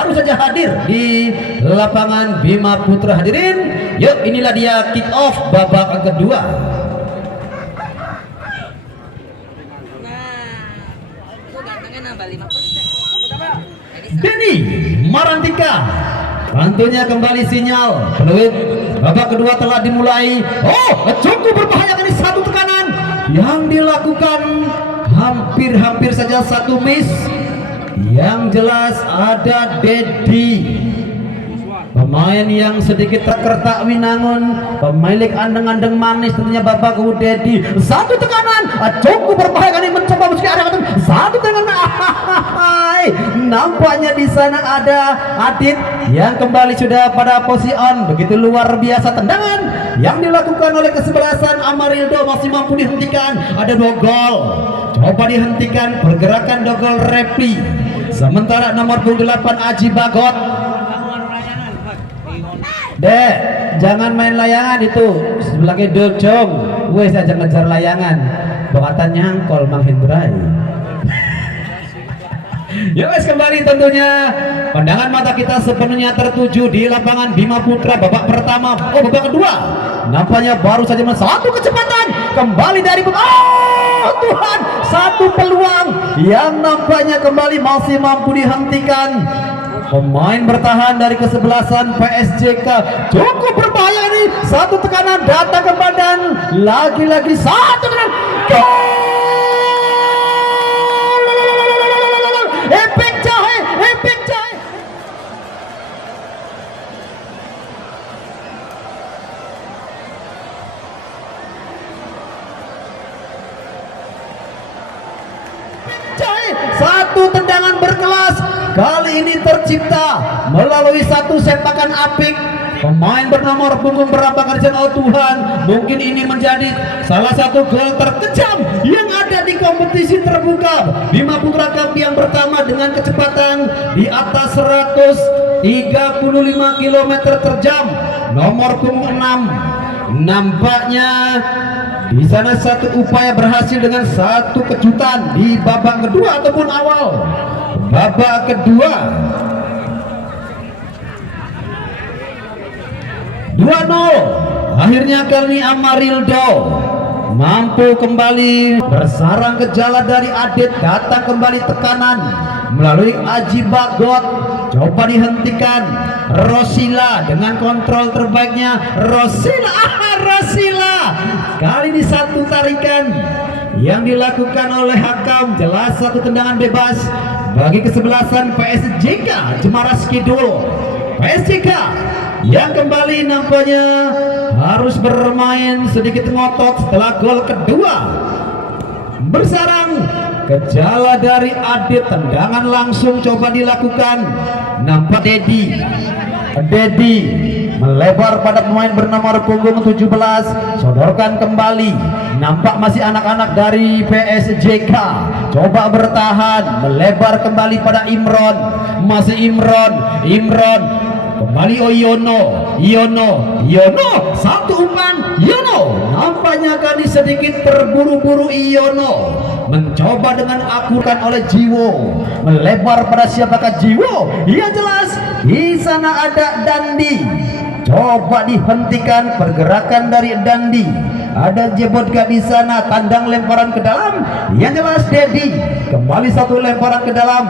baru saja hadir di lapangan Bima Putra. Hadirin, yuk inilah dia kick off babak kedua. Denny Marantika tentunya kembali sinyal peluit babak kedua telah dimulai. Oh, cukup berbahaya kali satu tekanan yang dilakukan, hampir saja satu miss. Yang jelas ada Dedi, pemain yang sedikit terkertak winangun, pemilik andeng-andeng manis tentunya Bapak Dedi. Satu tekanan cukup berbahaya kali mencoba meski ada satu tekanan. Nampaknya di sana ada Adit yang kembali sudah pada posisi on. Begitu luar biasa tendangan yang dilakukan oleh kesebelasan Amarildo, masih mampu dihentikan. Ada 2 gol, coba dihentikan pergerakan dogol Repli. Sementara nomor 8 Aji Bagot. Dek, jangan main layangan itu sebelah dojong. Wes aja ngejar layangan, bokatan nyangkol Mang Hendrai. Ya wes, kembali tentunya pandangan mata kita sepenuhnya tertuju di lapangan Bima Putra babak pertama. Oh, babak kedua nampaknya baru saja satu kecepatan kembali dari Tuhan, satu peluang yang nampaknya kembali masih mampu dihentikan. Pemain bertahan dari kesebelasan PSJK cukup berbahaya nih. Satu tekanan datang ke badan, lagi-lagi satu tekanan. Epic Jahe, Epic Jahe. Satu tendangan berkelas kali ini tercipta melalui satu sepakan apik. Pemain bernomor punggung berapa kali? Oh Tuhan, mungkin ini menjadi salah satu gol terkejam yang ada di kompetisi terbuka Bima Putra Cup yang pertama dengan kecepatan di atas 135 km per jam. Nomor punggung 6 nampaknya di sana satu upaya berhasil dengan satu kejutan di babak kedua ataupun awal babak kedua. 2-0 akhirnya kali ini Amarildo mampu kembali bersarang ke jala dari Adit. Datang kembali tekanan melalui Aji Bagot, coba dihentikan. Rosila dengan kontrol terbaiknya. Rosila kali ini satu tarikan yang dilakukan oleh Hakam, jelas satu tendangan bebas bagi kesebelasan PSJK Jemaras Kidul. PSJK yang kembali nampaknya harus bermain sedikit ngotot setelah gol kedua. Bersarang ke jala dari Adit, tendangan langsung coba dilakukan. Nampak Dedi melebar pada pemain bernomor punggung 17, sodorkan kembali. Nampak masih anak-anak dari PSJK, coba bertahan, melebar kembali pada Imron. Masih Imron kembali. Oh Yono satu umpan. Yono nampaknya kali sedikit terburu-buru. Yono mencoba dengan akurat oleh Jiwo, melebar pada siapakah Jiwo? Yang jelas di sana ada Dandi, coba dihentikan pergerakan dari Dandi. Ada Jebotka di sana, tandang lemparan ke dalam. Yang jelas Dedi kembali satu lemparan ke dalam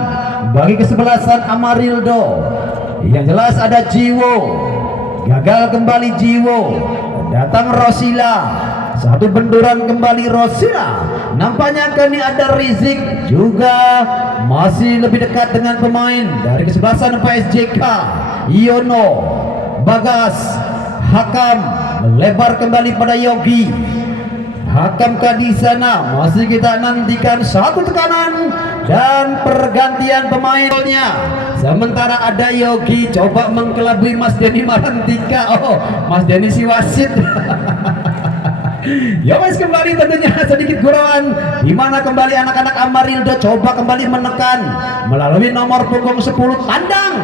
bagi kesebelasan Amarildo. Yang jelas ada Jiwo, gagal kembali Jiwo. Datang Rosila, satu benduran kembali Rosila. Nampaknya kali ada Rizik juga masih lebih dekat dengan pemain dari kesebelasan PSJK. Yono, Bagas, Hakam melebar kembali pada Yogi. Hakam di sana masih kita nantikan satu tekanan dan pergantian pemainnya. Sementara ada Yogi coba mengkelabui Mas Denny Marantika. Oh, Mas Denny si wasit. Ya wes, kembali tentunya sedikit gurauan di mana kembali anak-anak Amarildo coba kembali menekan melalui nomor punggung 10 tandang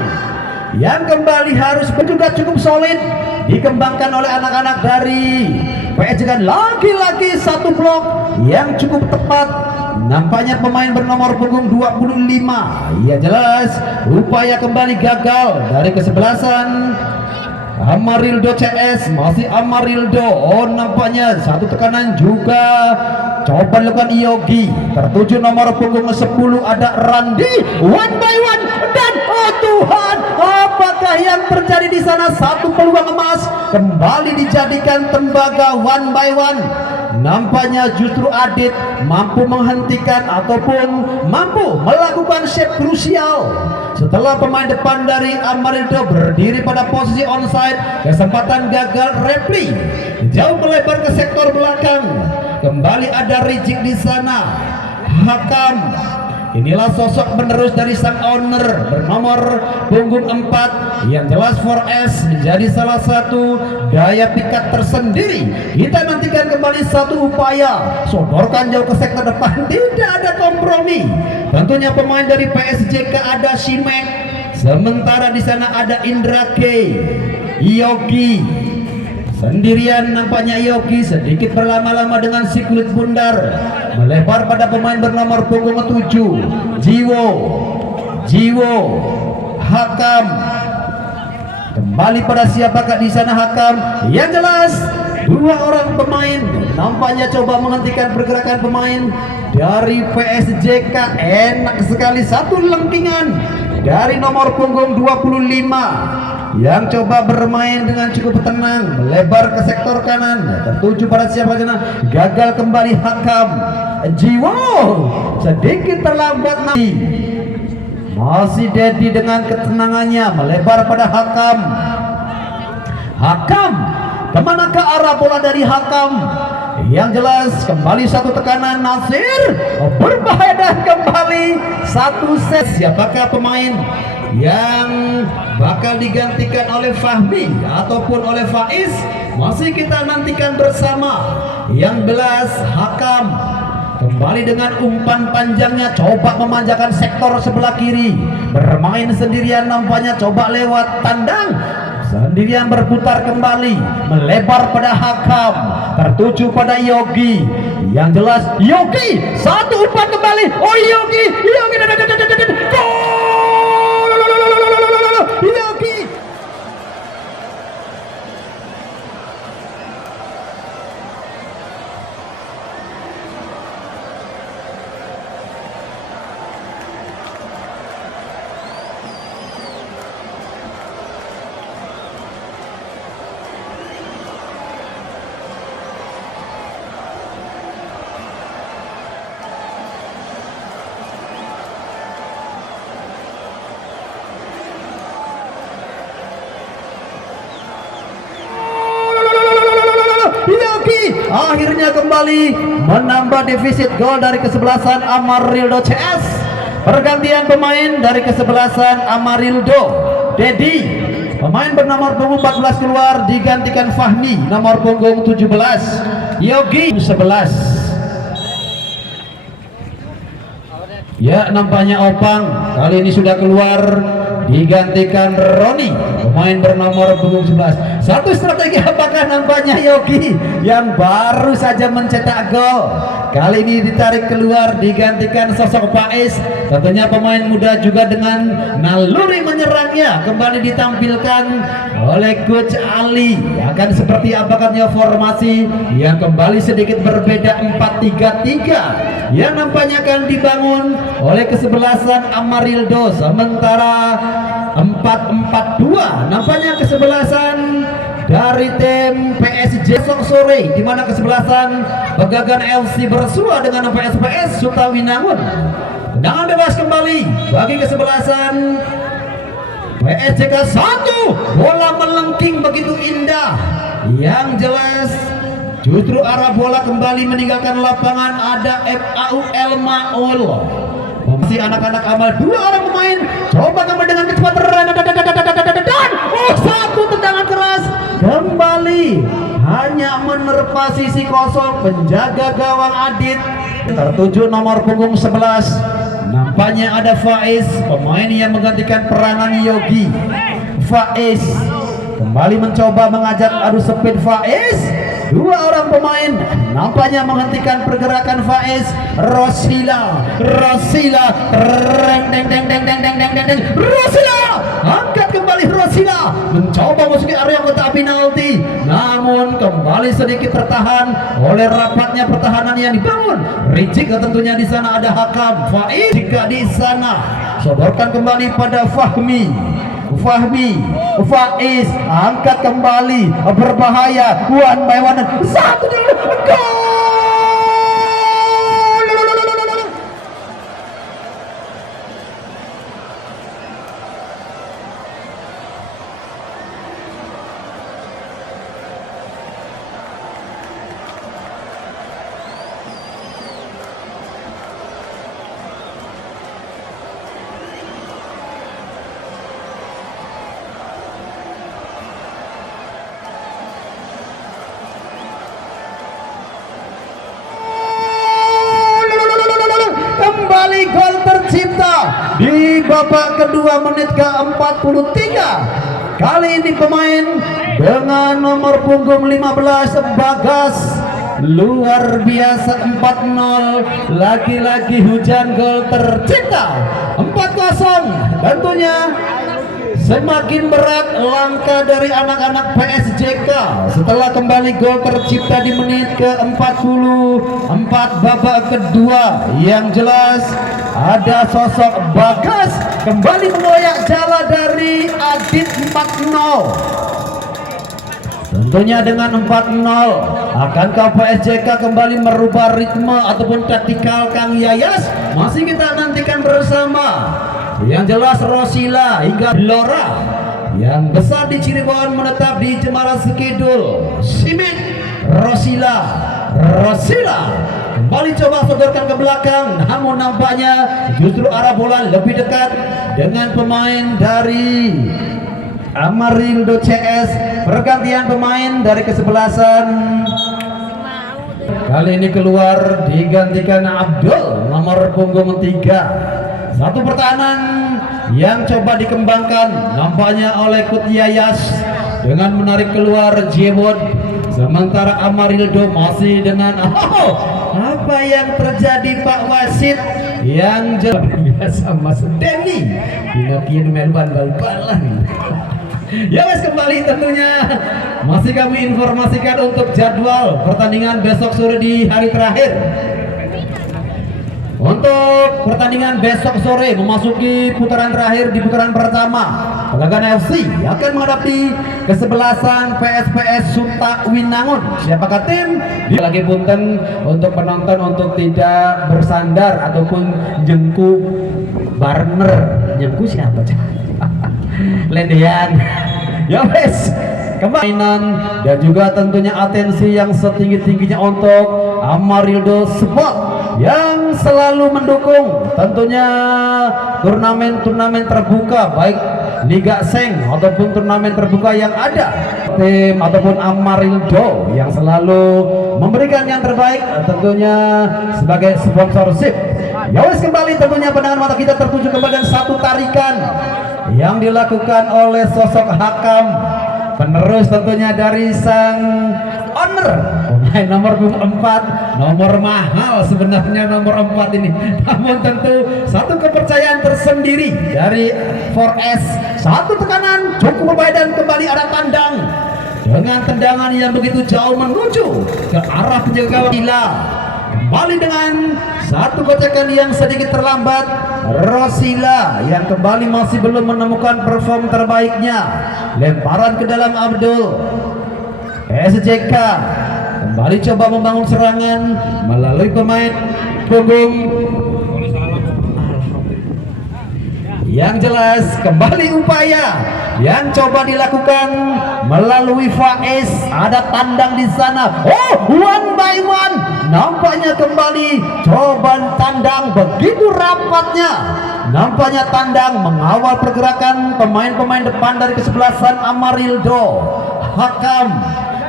yang kembali harus juga cukup solid dikembangkan oleh anak-anak dari PSG kan lagi-lagi satu blok yang cukup tepat. Nampaknya pemain bernomor punggung 25, ya jelas upaya kembali gagal dari kesebelasan Amarildo CS. Masih Amarildo, oh nampaknya satu tekanan juga coba dilakukan Yogi. Tertuju nomor punggung 10 ada Randi, one by one, dan oh Tuhan, apakah yang terjadi di sana? Satu peluang emas kembali dijadikan tembaga one by one. Nampaknya justru Adit mampu menghentikan ataupun mampu melakukan save krusial setelah pemain depan dari Amarildo berdiri pada posisi onside. Kesempatan gagal, replay jauh melebar ke sektor belakang. Kembali ada Rizik di sana. Hakam, inilah sosok penerus dari sang owner bernomor punggung 4 yang jelas 4S menjadi salah satu daya pikat tersendiri. Kita nantikan kembali satu upaya sodorkan jauh ke sektor depan, tidak ada kompromi. Tentunya pemain dari PSJK ada Shimek, sementara di sana ada Indra K, Yogi sendirian. Nampaknya Yogi sedikit berlama-lama dengan si kulit bundar, melebar pada pemain bernomor punggung 7 Jiwo Hakam. Kembali pada siapakah di sana Hakam? Yang jelas dua orang pemain nampaknya coba menghentikan pergerakan pemain dari PSJK. Enak sekali satu lengkingan dari nomor punggung 25 yang coba bermain dengan cukup tenang, melebar ke sektor kanan, tertuju pada siapa sana. Gagal kembali Hakam. Jiwo sedikit terlambat nanti. Masih Dedi dengan ketenangannya melebar pada Hakam. Hakam, kemanakah arah bola dari Hakam? Yang jelas kembali satu tekanan Nasir berbahaya dan kembali satu set. Siapakah pemain yang bakal digantikan oleh Fahmi ataupun oleh Faiz? Masih kita nantikan bersama. Yang jelas Hakam kembali dengan umpan panjangnya, coba memanjakan sektor sebelah kiri, bermain sendirian nampaknya, coba lewat tandang sendirian, berputar kembali melebar pada Hakam, tertuju pada Yogi. Yang jelas Yogi satu umpan kembali, oh Yogi Yogi. Akhirnya kembali menambah defisit gol dari kesebelasan Amarildo CS. Pergantian pemain dari kesebelasan Amarildo, Dedi, pemain bernomor punggung 14 keluar, digantikan Fahmi nomor punggung 17, Yogi 11. Ya, nampaknya Opang kali ini sudah keluar, digantikan Roni, pemain bernomor punggung 11. Satu strategi apakah nampaknya Yogi yang baru saja mencetak gol kali ini ditarik keluar, digantikan sosok Faiz. Tentunya pemain muda juga dengan naluri menyerangnya kembali ditampilkan oleh Coach Ali. Akan seperti apakah formasi yang kembali sedikit berbeda, 4-3-3 yang nampaknya akan dibangun oleh kesebelasan Amarildo, sementara 4-4-2 nampaknya kesebelasan dari tim PSG esok sore, di mana kesebelasan Pegagan FC bersua dengan PSPS Sutawinangun. Tendangan bebas kembali bagi kesebelasan PSJK. Satu bola melengking begitu indah, yang jelas justru arah bola kembali meninggalkan lapangan ada FAUL Maul. Masih anak-anak Amal, dua orang pemain coba kembali dengan kecepatan dan satu tendangan keras kembali hanya menerpa sisi kosong penjaga gawang Adit, tertuju nomor punggung 11. Nampaknya ada Faiz, pemain yang menggantikan peranan Yogi. Faiz kembali mencoba mengajak adu speed. Faiz, dua orang pemain nampaknya menghentikan pergerakan Faiz. Rosila Rosila angkat kembali. Rosila mencoba masuki area kotak penalti, namun kembali sedikit tertahan oleh rapatnya pertahanan yang dibangun. Rijik tentunya di sana ada Hakam. Faiz jika di sana sodorkan kembali pada Fahmi. Faiz angkat kembali, berbahaya, one by one, satu gol. Gol tercipta di babak kedua menit ke-43. Kali ini pemain dengan nomor punggung 15 Bagas, luar biasa. 4-0, lagi-lagi hujan gol tercipta. 4-0 tentunya semakin berat langkah dari anak-anak PSJK setelah kembali gol tercipta di menit ke-44 babak kedua. Yang jelas ada sosok Bagas kembali mengoyak jala dari Adit. 4-0 tentunya dengan 4-0 akankah PSJK kembali merubah ritme ataupun taktikal Kang Yayas? Masih kita nantikan bersama. Yang jelas Rosila hingga Lora yang besar di Cirebon menetap di Cemara Sekidul. Simit Rosila kembali coba sodorkan ke belakang, namun nampaknya justru arah bola lebih dekat dengan pemain dari Amarildo CS. Pergantian pemain dari kesebelasan kali ini keluar digantikan Abdul nomor punggung 3. Satu pertahanan yang coba dikembangkan nampaknya oleh Kut Yayas dengan menarik keluar Jebot, sementara Amarildo masih dengan apa yang terjadi Pak Wasit yang biasa Mas Denny Pinocchio Melban bal-balan. Ya guys, kembali tentunya masih kami informasikan untuk jadwal pertandingan besok sore di hari terakhir. Untuk pertandingan besok sore memasuki putaran terakhir di putaran pertama, Pelagan FC akan menghadapi kesebelasan PSPS Suta Winangun. Siapakah tim? Lagi punten untuk penonton untuk tidak bersandar ataupun jengku barner. Jengku siapa? Lendean. Ya wes, kemainan dan juga tentunya atensi yang setinggi-tingginya untuk Amarildo Sport yang selalu mendukung tentunya turnamen-turnamen terbuka, baik Liga Seng ataupun turnamen terbuka yang ada. Tim ataupun Amarildo yang selalu memberikan yang terbaik tentunya sebagai sponsorship. Ya wes, kembali tentunya pandangan mata kita tertuju kepada satu tarikan yang dilakukan oleh sosok Hakam, penerus tentunya dari sang owner, pemain nomor 4, nomor mahal sebenarnya nomor 4 ini, namun tentu satu kepercayaan tersendiri dari 4S. Satu tekanan cukup berbahaya dan kembali ada tandang dengan tendangan yang begitu jauh menuju ke arah penjaga gawang. Kembali dengan satu gocekan yang sedikit terlambat, Rosila yang kembali masih belum menemukan perform terbaiknya. Lemparan ke dalam Abdul. SJK kembali coba membangun serangan melalui pemain punggung. Yang jelas kembali upaya yang coba dilakukan melalui Faiz. Ada tandang di sana. Oh, one by one. Nampaknya kembali coba tandang begitu rapatnya. Nampaknya tandang mengawal pergerakan pemain-pemain depan dari kesebelasan Amarildo. Hakam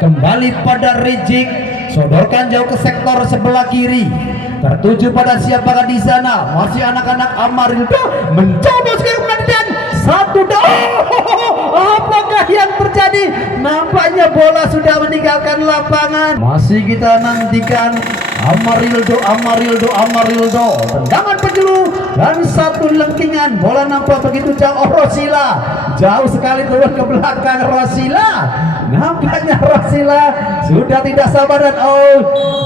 kembali pada Rijik, sodorkan jauh ke sektor sebelah kiri. Tertuju pada siapakah di sana? Masih anak-anak Amarildo mencoba sekali dan satu Apakah yang terjadi? Nampaknya bola sudah meninggalkan lapangan. Masih kita nantikan Amarildo, tendangan penjuru dan satu lengkingan. Bola nampak begitu jauh. Rosila jauh sekali turun ke belakang. Rosila nampaknya sudah tidak sabar dan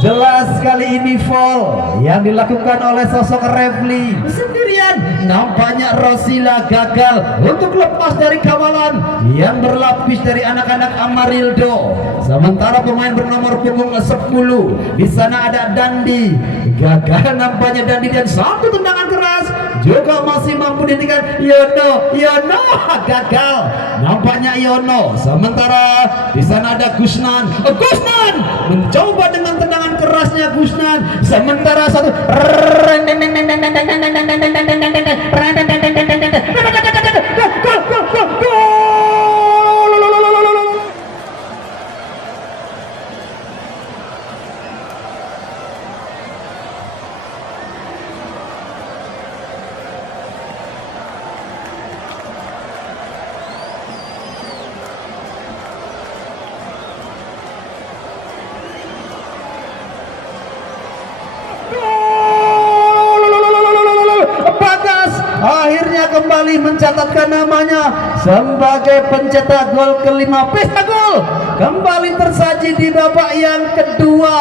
jelas kali ini foul yang dilakukan oleh sosok Refli sendirian. Nampaknya Rosila gagal untuk lepas dari kawalan yang berlapis dari anak-anak Amarildo. Sementara pemain bernomor punggung 10 di sana ada Dandi. Gagal nampaknya Dandi dan satu tendangan keras juga masih mampu dihentikan. Yono gagal nampaknya Yono. Sementara di sana ada Gusnan mencoba dengan tendangan kerasnya Gusnan. Sementara satu akhirnya kembali mencatatkan namanya sebagai pencetak gol kelima. Pesta gol kembali tersaji di babak yang kedua.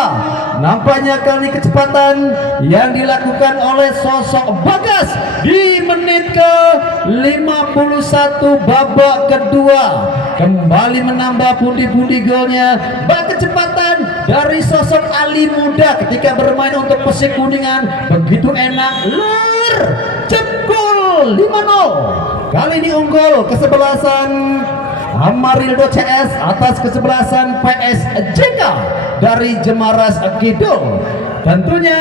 Nampaknya kali kecepatan yang dilakukan oleh sosok Bagas di menit ke 51 babak kedua kembali menambah pundi-pundi golnya. Kecepatan dari sosok Ali Muda ketika bermain untuk Persik Kuningan begitu enak. Gol 5-0. Kali ini unggul kesebelasan Amarildo CS atas kesebelasan PSJK dari Jemaras Kidul. Tentunya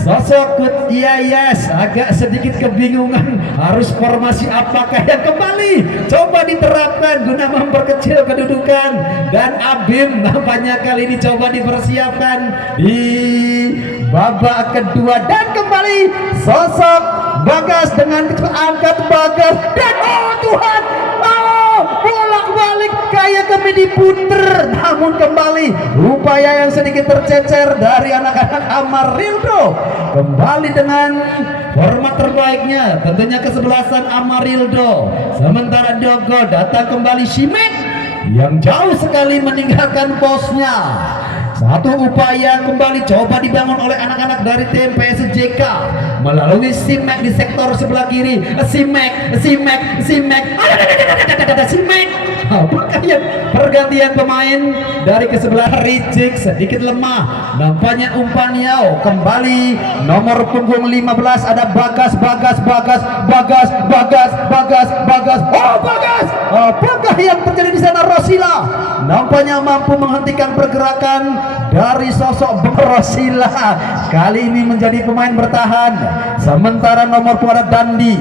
sosok Yayas agak sedikit kebingungan harus formasi apakah yang kembali coba diterapkan guna memperkecil kedudukan, dan Abim nampaknya kali ini coba dipersiapkan di babak kedua. Dan kembali sosok Bagas dengan angkat Bagas dan Tuhan, bolak-balik kayak kami diputer, namun kembali upaya yang sedikit tercecer dari anak-anak Amarildo kembali dengan format terbaiknya, tentunya kesebelasan Amarildo. Sementara Dogo datang kembali Simek yang jauh sekali meninggalkan posnya. Satu upaya kembali coba dibangun oleh anak-anak dari tim PSJK melalui Simek di sektor sebelah kiri. Simek. Apakah yang pergantian pemain dari kesebelah Rijik sedikit lemah. Nampaknya umpan Yao kembali nomor punggung 15 ada Bagas. Bagas. Apakah yang terjadi di sana? Rosila nampaknya mampu menghentikan pergerakan dari sosok Rosila. Kali ini menjadi pemain bertahan. Sementara nomor pada Dandi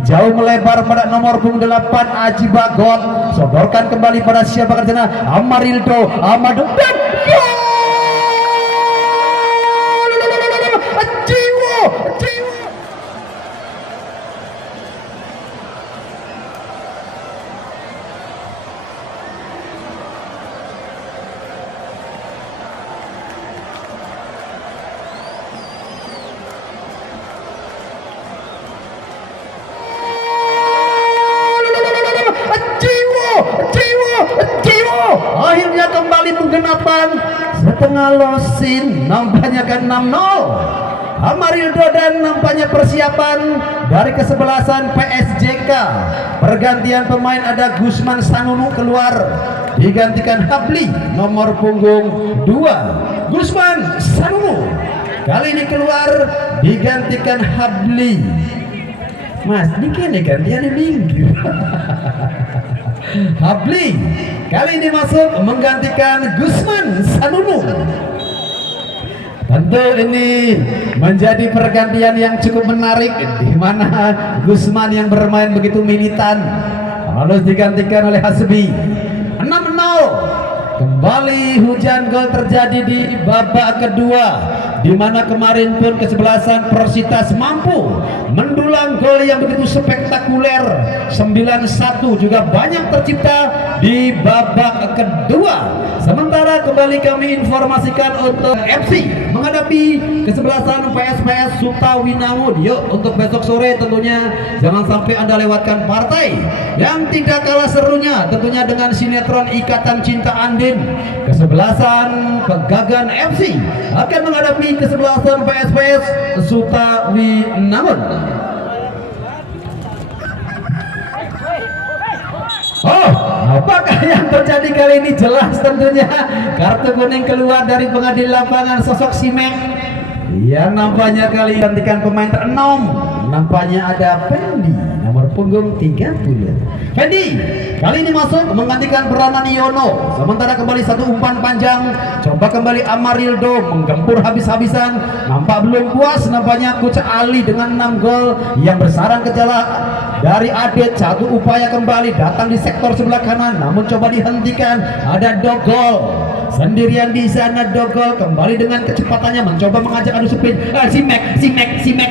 jauh melebar pada nomor punggung 8 Aji Bagot. Sodorkan kembali pada siapa kerjanya? Amarildo dan jiwa. Akhirnya kembali penggenapan setengah losin, nampaknya kan 6-0 Amarildo. Dan nampaknya persiapan dari kesebelasan PSJK. Pergantian pemain ada Gusman Sanunu keluar digantikan Habli nomor punggung 2. Gusman Sanunu kali ini keluar digantikan Habli. Mas, ini kayaknya gantian minggir. Habli kali ini masuk menggantikan Gusman Sanunu. Tentu ini menjadi pergantian yang cukup menarik, di mana Gusman yang bermain begitu militan harus digantikan oleh Hasbi. 6-0. Kembali hujan gol terjadi di babak kedua. di mana kemarin pun kesebelasan Persitas mampu mendulang gol yang begitu spektakuler 9-1, juga banyak tercipta di babak kedua. Sementara kembali kami informasikan untuk FC menghadapi kesebelasan PSPS Suta Winangun. Yuk, untuk besok sore tentunya jangan sampai Anda lewatkan partai yang tidak kalah serunya tentunya dengan sinetron Ikatan Cinta Andin. Kesebelasan Pegagan FC akan menghadapi kesebelasan PSPS Suta Winangun. Oh, apakah yang terjadi kali ini? Jelas tentunya kartu kuning keluar dari pengadil lapangan sosok Simek yang nampaknya kali gantikan pemain terenom. Nampaknya ada Fendi nomor punggung 30. Fendi kali ini masuk menggantikan peranan Yono. Sementara kembali satu umpan panjang, coba kembali Amarildo menggempur habis-habisan. Nampak belum puas nampaknya Coach Ali dengan 6 gol yang bersarang ke jala dari Adit. Satu upaya kembali datang di sektor sebelah kanan, namun coba dihentikan. Ada Dogol sendirian di sana. Dogol kembali dengan kecepatannya mencoba mengajak adu spin. Simek. Oh, Simek.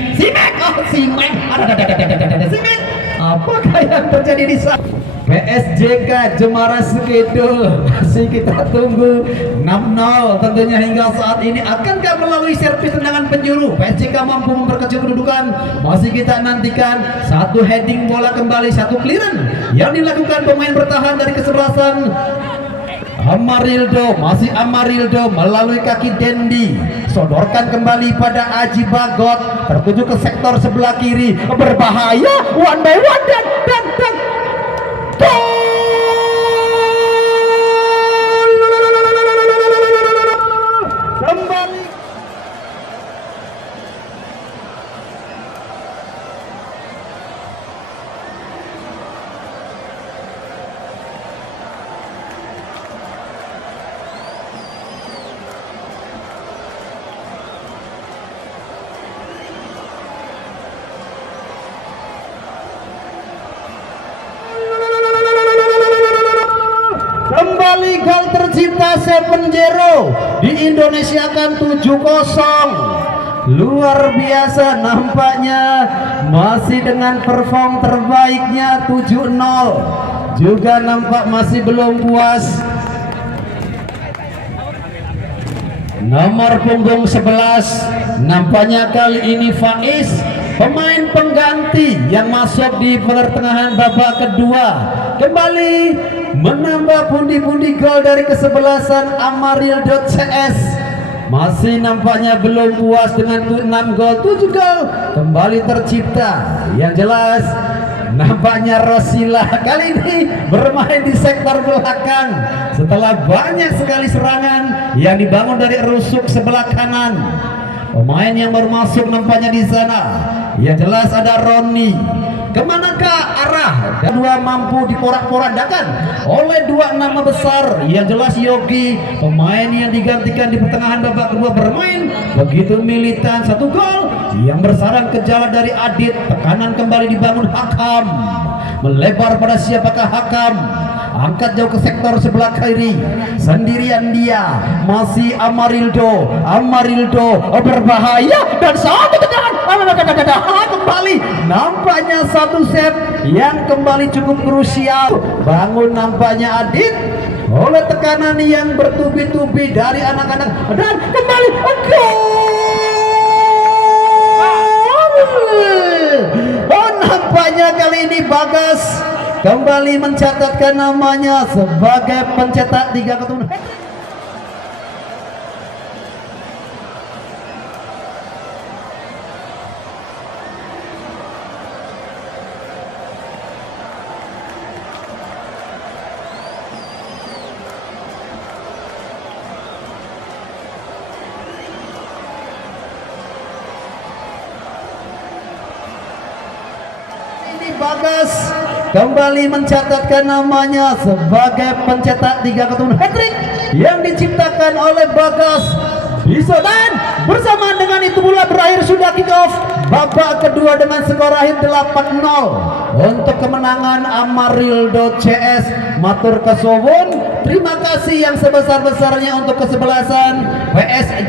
Simek. Apakah yang terjadi di sana? PSJK Jemara Sekedul masih kita tunggu 6-0 tentunya hingga saat ini. Akankah melalui servis tendangan penjuru PSJK mampu memperkecil kedudukan? Masih kita nantikan. Satu heading bola kembali, satu clearance yang dilakukan pemain bertahan dari kesebelasan Amarildo. Masih Amarildo melalui kaki Dendi, sodorkan kembali pada Aji Bagot, tertuju ke sektor sebelah kiri, berbahaya, one by one dan kembali. Kembali gol tercipta 7-0 di Indonesia kan 7-0. Luar biasa nampaknya, masih dengan perform terbaiknya 7-0. Juga nampak masih belum puas. Nomor punggung 11 nampaknya kali ini Faiz, pemain pengganti yang masuk di pertengahan babak kedua, kembali menambah pundi-pundi gol dari kesebelasan Amarildo CS. Masih nampaknya belum puas dengan 6 gol, 7 gol kembali tercipta. Yang jelas nampaknya Rosilah kali ini bermain di sektor belakang setelah banyak sekali serangan yang dibangun dari rusuk sebelah kanan. Pemain yang baru masuk nampaknya di sana. Yang jelas ada Roni. Kemanakah arah? Kedua mampu diporak-porandakan oleh dua nama besar. Yang jelas Yogi, pemain yang digantikan di pertengahan babak kedua bermain begitu militan. 1 gol yang bersarang ke jala dari Adit. Tekanan kembali dibangun Hakam, melebar pada siapakah Hakam? Angkat jauh ke sektor sebelah kiri, sendirian dia. Masih Amarildo berbahaya dan satu tendangan kembali. Nampaknya satu set yang kembali cukup krusial. Bangun nampaknya Adit oleh tekanan yang bertubi-tubi dari anak-anak dan kembali gol. Oh, nampaknya kali ini Bagas kembali mencatatkan namanya sebagai pencetak 3 ketujuh. Bagas kembali mencatatkan namanya sebagai pencetak 3 ketujuh hat-trick yang diciptakan oleh Bagas bisa. Dan bersamaan dengan itu pula berakhir sudah kick off babak kedua dengan skor akhir 8-0 untuk kemenangan Amarildo CS. Matur kesuwun, terima kasih yang sebesar-besarnya untuk kesebelasan PS